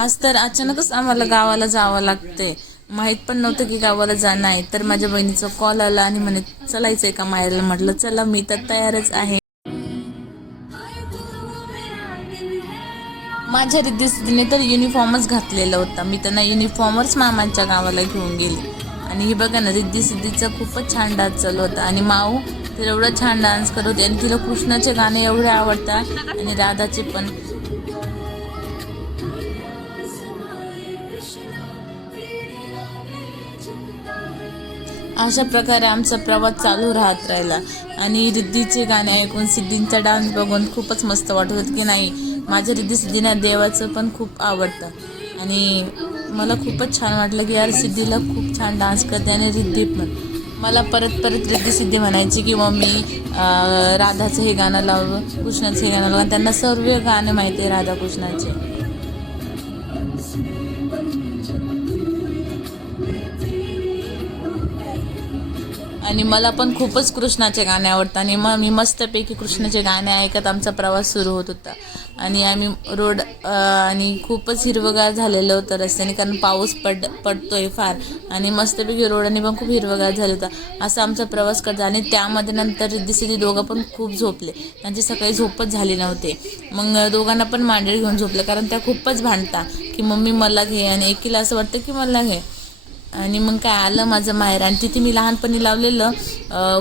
आज तर अचानकच आम्हाला गावाला जावं लागतंय. माहीत पण नव्हतं की गावाला जाणं आहे. तर माझ्या बहिणीचा कॉल आला आणि म्हणे चलायचंय का माहेरला. म्हटलं चला, मी तर तयारच आहे. माझ्या रिद्धी तर युनिफॉर्मच घातलेला होता. मी त्यांना युनिफॉर्मच मामांच्या गावाला घेऊन गेले. आणि हे बघा ना, रिद्धी सिद्धीचा खूपच छान डान्स चालू होता. आणि माऊ तर एवढा छान डान्स करत होते. आणि तिला कृष्णाचे गाणे एवढे आवडतात आणि राधाचे पण. अशा प्रकारे आमचा प्रवास चालू राहत राहिला. आणि रिद्धीचे गाणे ऐकून सिद्धींचा डान्स बघून खूपच मस्त वाटत होतं की नाही, माझ्या रिद्धी सिद्धींना देवाचं पण खूप आवडतं. आणि मला खूपच छान वाटलं की यार, सिद्धीला खूप छान डान्स करते आणि रिद्धी पण. मला परत परत रिद्धी सिद्धी म्हणायची की मम्मी राधाचं हे गाणं लाव, कृष्णाचं हे गाणं लाव. त्यांना सर्व गाणं माहिती आहे राधाकृष्णाचे. आणि मला पण खूपच कृष्णाचे गाणे आवडतात. आणि मग मी मस्तपैकी कृष्णाचे गाणे ऐकत आमचा प्रवास सुरू होत होता. आणि आम्ही रोड आणि खूपच हिरवगार झालेलं होतं रस्त्याने, कारण पाऊस पडतोय फार. आणि मस्तपैकी रोडाने पण खूप हिरवगार झालं होतं. असा आमचा प्रवास करता. आणि त्यामध्ये नंतर रिद्धी दोघं पण खूप झोपले. त्यांची सकाळी झोपच झाली नव्हते. मग दोघांना पण मांडीवर घेऊन झोपले, कारण त्या खूपच भांडता की मम्मी मला घे, आणि एकीला असं वाटतं की मला घे. आणि मग काय, आलं माझं माहेर. आणि तिथे मी लहानपणी लावलेलं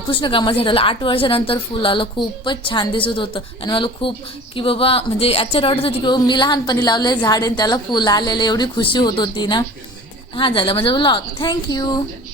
कृष्णकामा झाडाला 8 वर्षानंतर फुल आलं. खूपच छान दिसत होतं. आणि मला खूप की बाबा, म्हणजे आश्चर्य वाटत होती की बाबा मी लहानपणी लावले झाड आणि त्याला फुल आलेलं, एवढी खुशी होत होती ना. हा झाला माझा व्लॉग. थँक्यू.